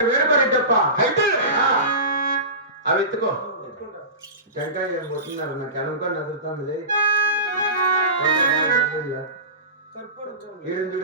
వేడుకొని తప్ప అయితే అవి ఎత్తుకో. టెంకాయ ఏం కొట్టినారు నాకు అనుకోని అదురుతాంది ఈడుంది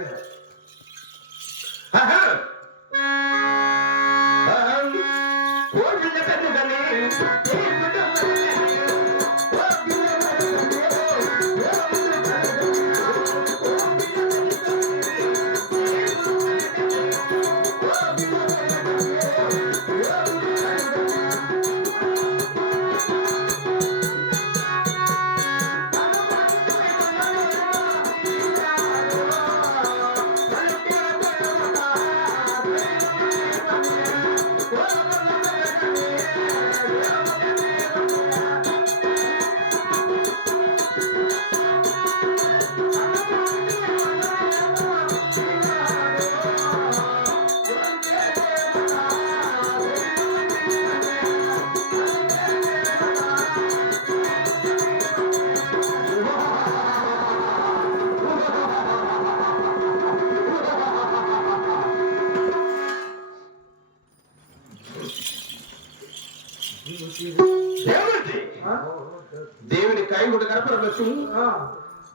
దేవుని కైగుడు కనపడవచ్చు.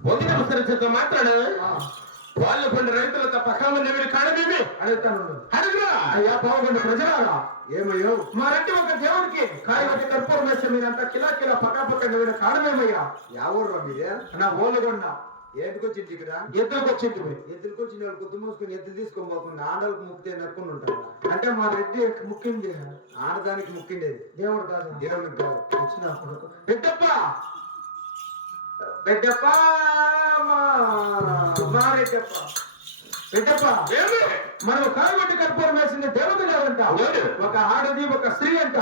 వంగిన విస్తరించడంతో మాట్లాడు. వాళ్ళు కొన్ని రైతులతో పక్కన దేవుని కాడమేమి అడుగుతాను. అడుగురా. అయ్యా బాగుండు ప్రజలారా, ఏమయ్యో మా రెడ్డి ఒక దేవుడికి కాయగొట్టి కర్పూరం వేస్తే మీరంతా కిలా కిలా పక్క వీడు కాడమేమయ్యా? ఎవరు మీదే నా ఓళ్ళగొండ ఏటుకొచ్చింది ఇక్కడ ఎద్దులకు వచ్చింది. ఎద్దులకొచ్చిన వాళ్ళు గుర్తు మూసుకొని ఎద్దులు తీసుకొని పోకుండా ఆడలకు ముక్కితే నక్కుని ఉంటారు. అంటే మా రెడ్డి ముఖ్యంది ఆడదానికి ముక్కిండేది దేవుడు కాదు. దేవుడికి కాదు. వచ్చిన కొడుకు బిడ్డప్ప బిడ్డప్ప మా రెడ్డప్ప బిడ్డప్ప మనం కాయగొట్టి కర్పూరం వేసింది దేవత కాదంట. ఒక ఆడది ఒక స్త్రీ అంట.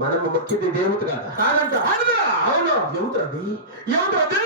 మనం మొక్కింది దేవత కాదా? కాదంట. అవును ఎవతది ఎవతది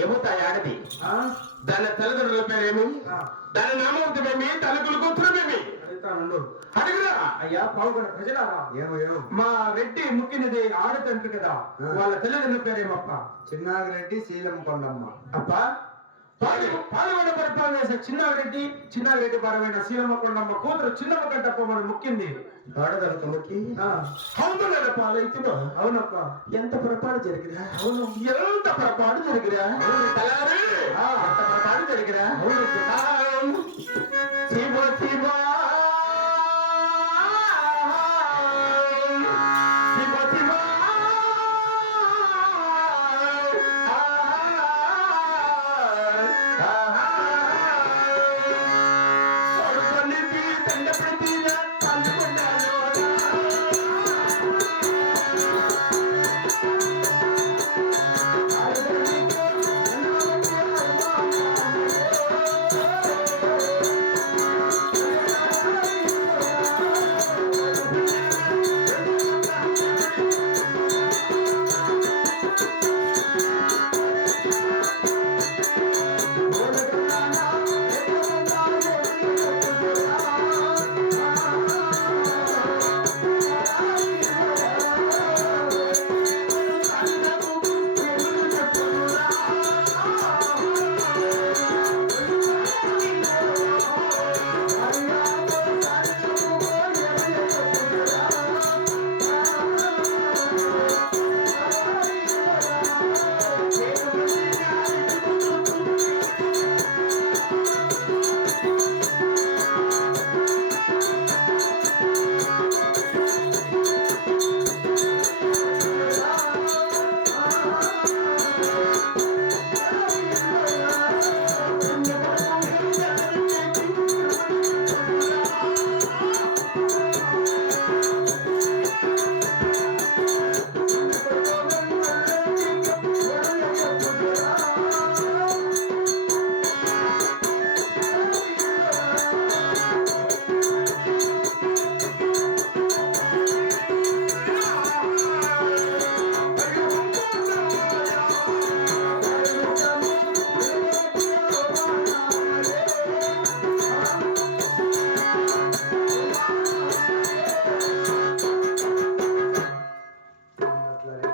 ఏమవుతాయి ఆడది? దాని తల్లిదండ్రుల పేరేమి? దాని నామవంతమేమి? తల్లికులు కూతురమేమి? అడుగురా. అయ్యా పాల్గొన్న ప్రజలారా, ఏమయ్యో మా రెడ్డి ముక్కినది ఆడతండ్రి కదా, వాళ్ళ తల్లిదండ్రుల పేరేమప్ప? చిన్నాగిరెడ్డి శీలం కొండమ్మ. అప్ప పాల్గొండ పరిపాలన చేసే చిన్నారెడ్డి పరమైన శీలమ్మ కొండమ్మ కూతురు చిన్నమ్మ కంటప్ప మనం ముక్కింది ఆడదనక మొక్కి అవును పాలైతున్నా. అవునప్ప. ఎంత పొరపాటు జరిగిరా? అవును. ఎంత పొరపాటు జరిగిరా? ఎంత పొరపాటు జరిగిరా? శివ శివ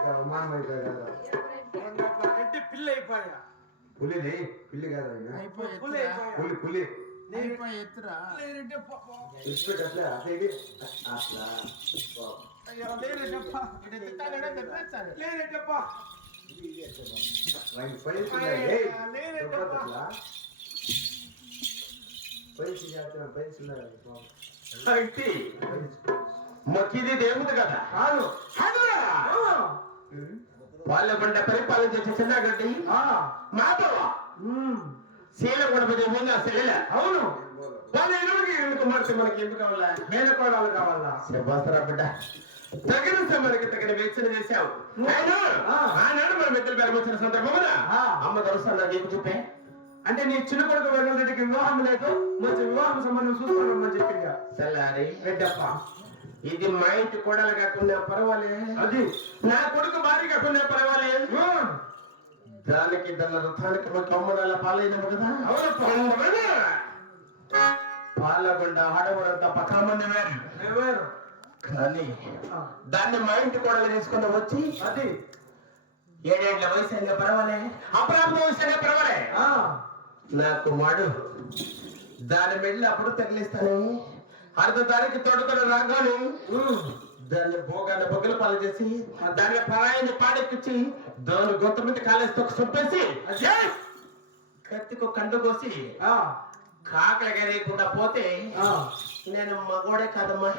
అవమానం అయిపోయాడు రెడ్డి పిల్ల అయిపోయా పులిని పిల్లి కాదు ఆయన పులి అయిపోయా పులి పులి ఎత్తురా లేరెడ్డప్ప ఇచ్చిపెట్టి అట్లా అట్లా ఇది అట్లా అయ్యో లేరెడ్డప్ప లేరెడ్డప్ప వాడిని పైకి లేరెడ్డప్ప పైకి చేస్తున్నా పైకి అయితే మొక్కిది దేవుడు కదా కాదు పాలకొండ పరిపాలన చేసే చిన్నగడ్డి మాధవ శీలకొండ మీద శైల అవును వాళ్ళ ఎరువుకి ఇల్లు కుమార్తె మనకి ఎందుకు కావాలా మేనకోడాలు కావాలా శబాసరా బిడ్డ తగిన సమయానికి తగిన వేచన చేశావు ఆనాడు మన మిత్రులు పెరగొచ్చిన సందర్భమున అమ్మ దొరసా నాకు ఏమి చెప్పే అంటే నీ చిన్న కొడుకు వెంకటరెడ్డికి వివాహం లేదు మంచి వివాహం సంబంధం చూసుకోవడం చెప్పిందా తెల్లారి రెడ్డప్ప ఇది మా ఇంటి కోడలు కాకుండా పర్వాలేదు అది నా కొడుకు భార్య కాకుండా పర్వాలేదు దానికి దాని రథానికి మాకు అమ్మడాల పాలైన కదా పాలగుండ ఆడవడంతా పక్కమంది వేరు కానీ దాన్ని మా ఇంటి కోడలు తీసుకుని వచ్చి అది 7 ఏళ్ల వయసు అయినా పర్వాలే అప్రాప్త వయసు అయినా పర్వాలే నాకు మాడు దాని మెడలు అప్పుడు తగిలిస్తాను అర్ధ దానికి తోడుకొని రాగాను దాన్ని భోగాన్ని బొగ్గలు పాలు చేసి దాని పరాయిని పాడెక్కించి దాని గొంతు మీద కాలేసి సుప్పేసి కత్తికు కండు కోసి కాకలగా లేకుండా పోతే నేను మగోడే కాదమ్మా